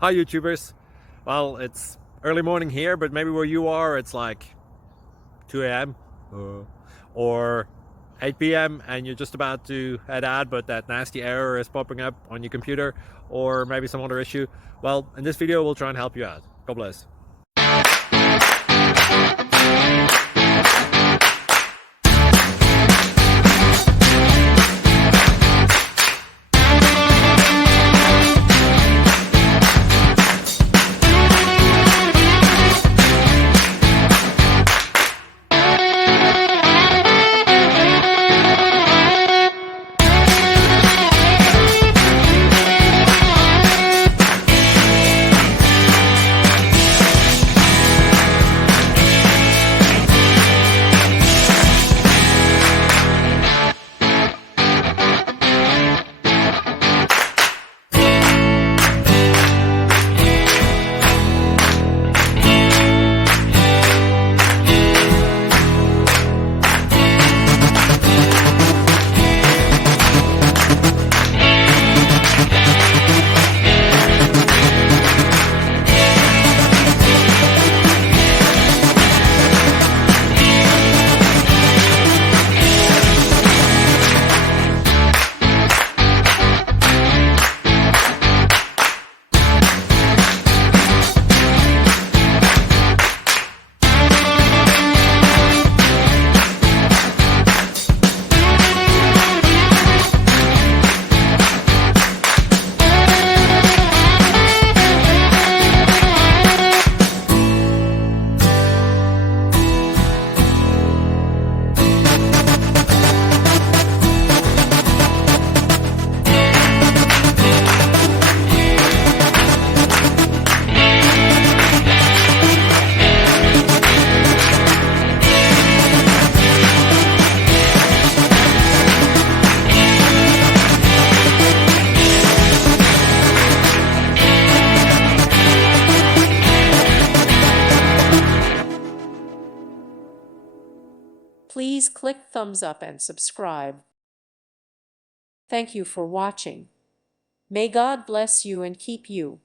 Hi YouTubers. Well, it's early morning here, but maybe where you are it's like 2 a.m. Or 8 p.m. and you're just about to head out, but that nasty error is popping up on your computer, or maybe some other issue. Well, in this video we'll try and help you out. God bless. Please click thumbs up and subscribe. Thank you for watching. May God bless you and keep you.